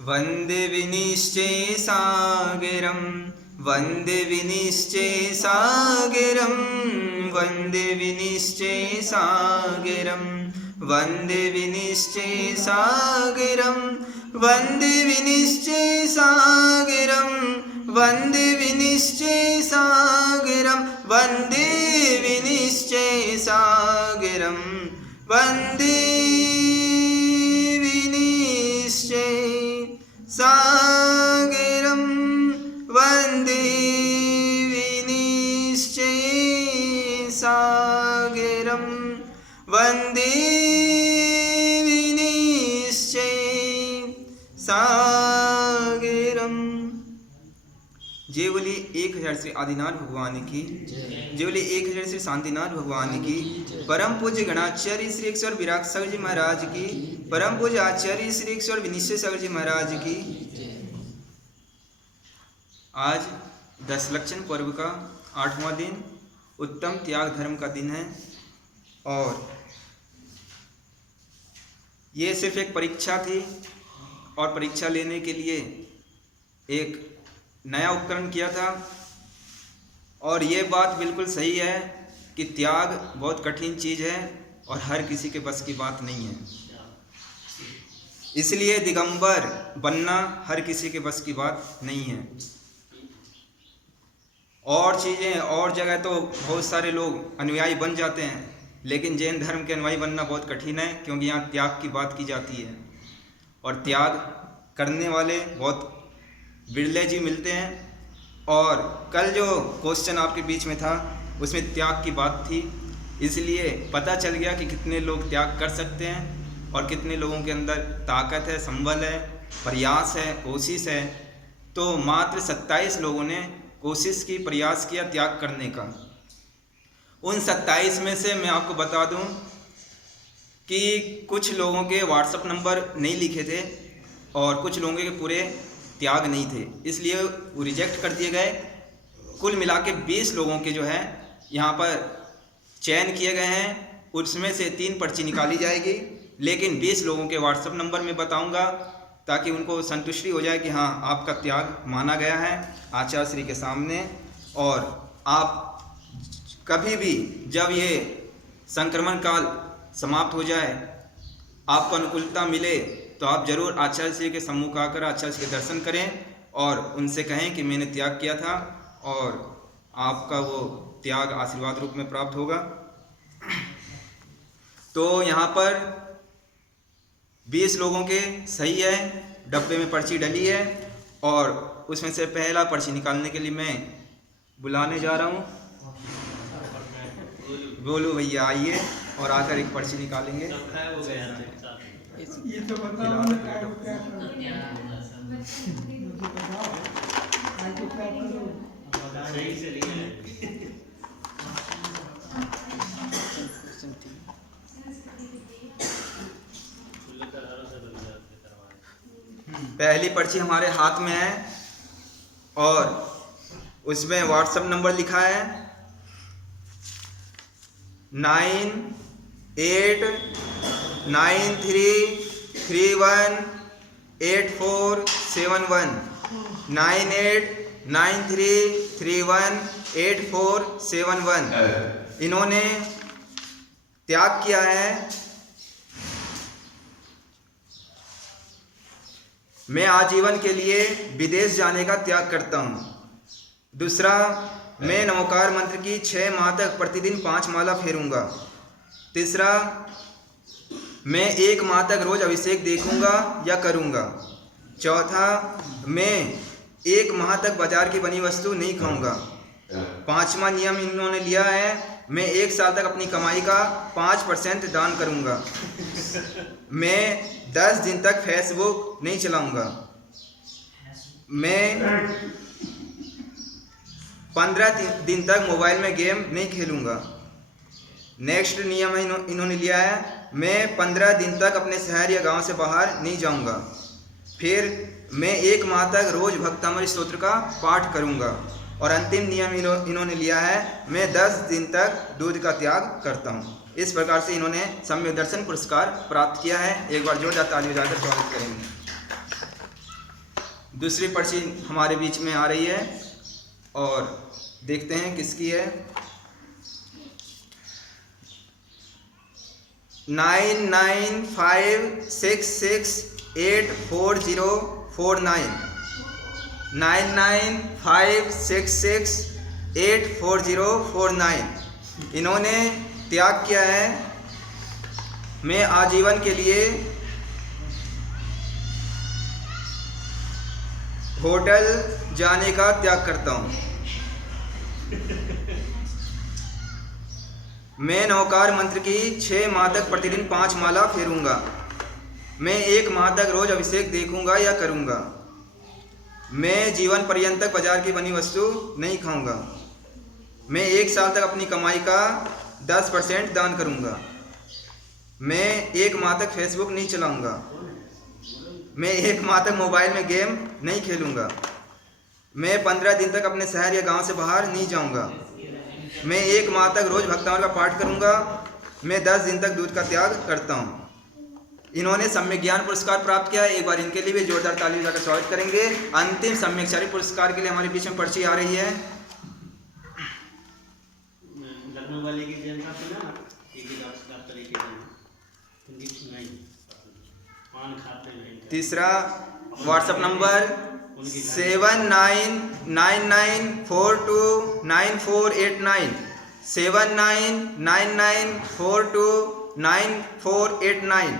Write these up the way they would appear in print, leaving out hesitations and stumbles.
वन्दे विनिश्चयसागरं वन्दे विनिश्चयसागरं वन्दे विनिश्चयसागरं वन्दे विनिश्चयसागरं वन्दे विनिश्चयसागरं वन्दे विनिश्चयसागरं वन्दे विनिश्चयसागरं वन्दे सागरं वन्दे विनिश्चयसागरं वन्दे विनिश्चयसागरं। जय बोली 1000 श्री आदिनाथ भगवान की, जय बोली 1000 श्री शांतिनाथ भगवान की, परम पूज्य गणाचार्य श्री 100 विराट सागर जी महाराज की, परम पूज्य आचार्य श्री 100 विनिश्चय सागर जी महाराज की। आज 10 लक्षण पर्व का 8वां दिन, उत्तम त्याग धर्म का दिन है। और ये सिर्फ एक परीक्षा थी और परीक्षा लेने के लिए एक नया उपकरण किया था। और ये बात बिल्कुल सही है कि त्याग बहुत कठिन चीज़ है और हर किसी के बस की बात नहीं है। इसलिए दिगंबर बनना हर किसी के बस की बात नहीं है। और चीज़ें और जगह तो बहुत सारे लोग अनुयायी बन जाते हैं, लेकिन जैन धर्म के अनुयायी बनना बहुत कठिन है, क्योंकि यहाँ त्याग की बात की जाती है और त्याग करने वाले बहुत बिरले जी मिलते हैं। और कल जो क्वेश्चन आपके बीच में था उसमें त्याग की बात थी, इसलिए पता चल गया कि कितने लोग त्याग कर सकते हैं और कितने लोगों के अंदर ताकत है, संबल है, प्रयास है, कोशिश है। तो मात्र 27 लोगों ने कोशिश की, प्रयास किया त्याग करने का। उन 27 में से मैं आपको बता दूं कि कुछ लोगों के व्हाट्सएप नंबर नहीं लिखे थे और कुछ लोगों के पूरे त्याग नहीं थे, इसलिए वो रिजेक्ट कर दिए गए। कुल मिला के 20 लोगों के जो है यहाँ पर चयन किए गए हैं, उसमें से 3 पर्ची निकाली जाएगी। लेकिन 20 लोगों के व्हाट्सएप नंबर में बताऊँगा ताकि उनको संतुष्टि हो जाए कि हाँ, आपका त्याग माना गया है आचार्य श्री के सामने। और आप कभी भी जब ये संक्रमण काल समाप्त हो जाए, आपको अनुकूलता मिले, तो आप जरूर आचार्य श्री के सम्मुख आकर आचार्य श्री के दर्शन करें और उनसे कहें कि मैंने त्याग किया था, और आपका वो त्याग आशीर्वाद रूप में प्राप्त होगा। तो यहाँ पर 20 लोगों के सही है, डब्बे में पर्ची डली है और उसमें से पहला पर्ची निकालने के लिए मैं बुलाने जा रहा हूँ। बोलो भैया आइए और आकर एक पर्ची निकालेंगे। ये तो बताओ पहली पर्ची हमारे हाथ में है और उसमें व्हाट्सएप नंबर लिखा है 9893318471 9893318471। इन्होंने त्याग किया है। मैं आजीवन के लिए विदेश जाने का त्याग करता हूँ। दूसरा, मैं नमोकार मंत्र की 6 माह तक प्रतिदिन 5 माला फेरूंगा। तीसरा, मैं 1 माह तक रोज अभिषेक देखूंगा या करूंगा। चौथा, मैं 1 माह तक बाजार की बनी वस्तु नहीं खाऊंगा। 5वां नियम इन्होंने लिया है, मैं 1 साल तक अपनी कमाई का 5% दान करूंगा। मैं 10 दिन तक फेसबुक नहीं चलाऊंगा। मैं 15 दिन तक मोबाइल में गेम नहीं खेलूंगा। नेक्स्ट नियम इन्होंने लिया है, मैं 15 दिन तक अपने शहर या गांव से बाहर नहीं जाऊंगा। फिर मैं 1 माह तक रोज भक्तामृत स्तोत्र का पाठ करूंगा। और अंतिम नियम इन्होंने लिया है, मैं 10 दिन तक दूध का त्याग करता हूँ। इस प्रकार से इन्होंने सम्यक दर्शन पुरस्कार प्राप्त किया है। एक बार जोरदार ताली बजाकर स्वागत करेंगे। दूसरी पर्ची हमारे बीच में आ रही है और देखते हैं किसकी है। 9956684049 9956684049 इन्होंने त्याग किया है। मैं आजीवन के लिए होटल जाने का त्याग करता हूँ। मैं नौकार मंत्र की 6 माह तक प्रतिदिन 5 माला फेरूंगा। मैं 1 माह तक रोज अभिषेक देखूंगा या करूंगा। मैं जीवन पर्यंत तक बाजार की बनी वस्तु नहीं खाऊंगा। मैं 1 साल तक अपनी कमाई का 10% दान करूंगा। मैं 1 माह तक फेसबुक नहीं चलाऊंगा। मैं 1 माह तक मोबाइल में गेम नहीं खेलूंगा। मैं 15 दिन तक अपने शहर या गांव से बाहर नहीं जाऊंगा। मैं 1 माह तक रोज भक्तावली का पाठ करूंगा। मैं 10 दिन तक दूध का त्याग करता हूं। इन्होंने सम्यक ज्ञान पुरस्कार प्राप्त किया है। एक बार इनके लिए भी जोरदार ताली बजाकर स्वागत करेंगे। अंतिम सम्यकचारी पुरस्कार के लिए हमारे बीच में पर्ची आ रही है। लखनऊ वाले की जैन का सुना ना, एक ही तरीके से नहीं पान खाते नहीं। तीसरा व्हाट्सएप नंबर 7999429489 7999429489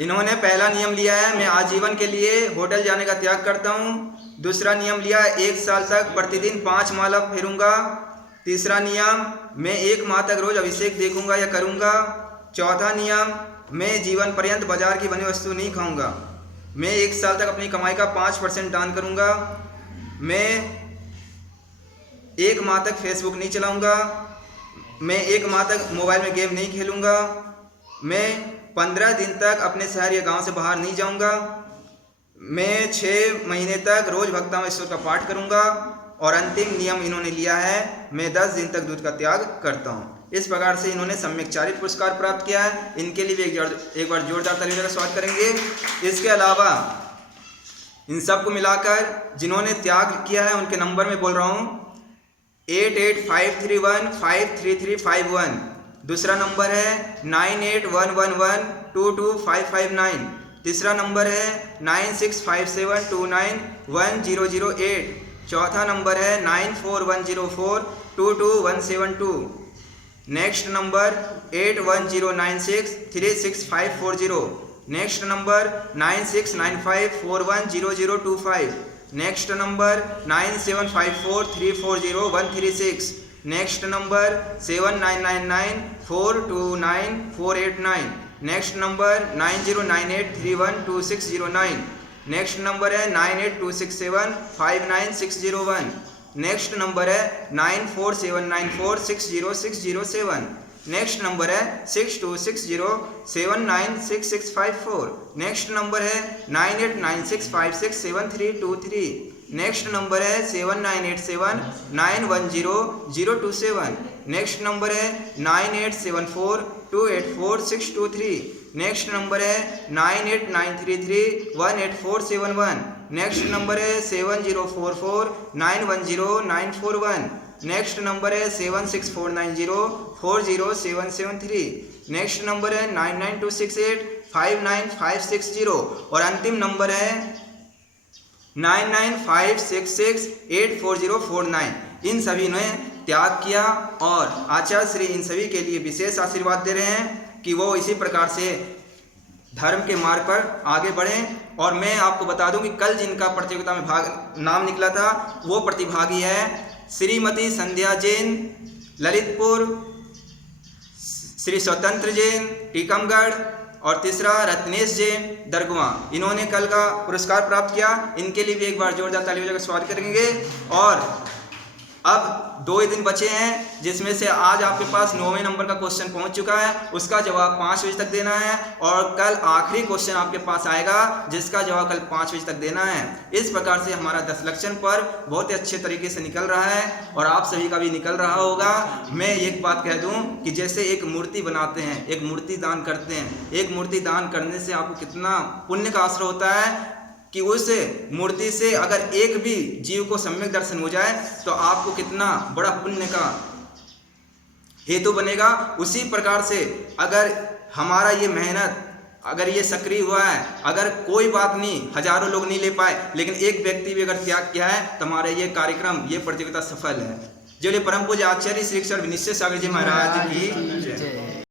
इन्होंने पहला नियम लिया है, मैं आजीवन के लिए होटल जाने का त्याग करता हूँ। दूसरा नियम लिया, 1 साल तक प्रतिदिन 5 माला फेरूंगा। तीसरा नियम, मैं 1 माह तक रोज अभिषेक देखूंगा या करूंगा। चौथा नियम, मैं जीवन पर्यंत बाजार की बनी वस्तु नहीं खाऊंगा। मैं 1 साल तक अपनी कमाई का 5% दान करूंगा। मैं 1 माह तक फेसबुक नहीं चलाऊंगा। मैं 1 माह तक मोबाइल में गेम नहीं खेलूंगा। मैं 15 दिन तक अपने शहर या गांव से बाहर नहीं जाऊंगा। मैं 6 महीने तक रोज भक्तामृत का पाठ करूंगा। और अंतिम नियम इन्होंने लिया है, मैं 10 दिन तक दूध का त्याग करता हूँ। इस प्रकार से इन्होंने सम्यकचारित पुरस्कार प्राप्त किया है। इनके लिए भी एक बार जोरदार ताली का स्वागत करेंगे। इसके अलावा इन सबको मिलाकर जिन्होंने त्याग किया है उनके नंबर में बोल रहा हूँ 8853153351। दूसरा नंबर है 9811122559। तीसरा नंबर है 9657291008। चौथा नंबर है 9410422172। Next number 8109636540। Next number 9695410025। Next number 9754340136। Next number 7999429489। Next number 9098312609। Next number है 9826759601। नेक्स्ट नंबर है 9479460607। नेक्स्ट नंबर है 6260796654। नेक्स्ट नंबर है 9896567323। नेक्स्ट नंबर है 7987910027। नेक्स्ट नंबर है 9874284623। नेक्स्ट नंबर है 9893318471। नेक्स्ट नंबर है 7044910941। नेक्स्ट नंबर है 7649040773। नेक्स्ट नंबर है 9926859560। और अंतिम नंबर है 9956684049। इन सभी ने त्याग किया और आचार्य श्री इन सभी के लिए विशेष आशीर्वाद दे रहे हैं कि वो इसी प्रकार से धर्म के मार्ग पर आगे बढ़ें। और मैं आपको बता दूं कि कल जिनका प्रतियोगिता में नाम निकला था वो प्रतिभागी है श्रीमती संध्या जैन ललितपुर, श्री स्वतंत्र जैन टीकमगढ़ और तीसरा रत्नेश जैन दरगवा। इन्होंने कल का पुरस्कार प्राप्त किया। इनके लिए भी एक बार जोरदार ताली बजाकर स्वागत करेंगे। और अब 2 ही दिन बचे हैं, जिसमें से आज आपके पास 9वें नंबर का क्वेश्चन पहुंच चुका है, उसका जवाब 5 बजे तक देना है, और कल आखिरी क्वेश्चन आपके पास आएगा जिसका जवाब कल 5 बजे तक देना है। इस प्रकार से हमारा 10 लक्षण पर बहुत ही अच्छे तरीके से निकल रहा है और आप सभी का भी निकल रहा होगा। मैं एक बात कह दूं कि जैसे एक मूर्ति बनाते हैं, एक मूर्ति दान करते हैं, एक मूर्ति दान करने से आपको कितना पुण्य का असर होता है कि उस मूर्ति से अगर एक भी जीव को सम्यक दर्शन हो जाए तो आपको कितना बड़ा पुण्य का हेतु बनेगा। उसी प्रकार से अगर हमारा ये मेहनत अगर ये सक्रिय हुआ है, अगर कोई बात नहीं हजारों लोग नहीं ले पाए, लेकिन एक व्यक्ति भी अगर त्याग किया है तो हमारा ये कार्यक्रम, ये प्रतियोगिता सफल है। जो परम पूज्य आचार्य श्री विनिश्चय सागर जी महाराज की जय।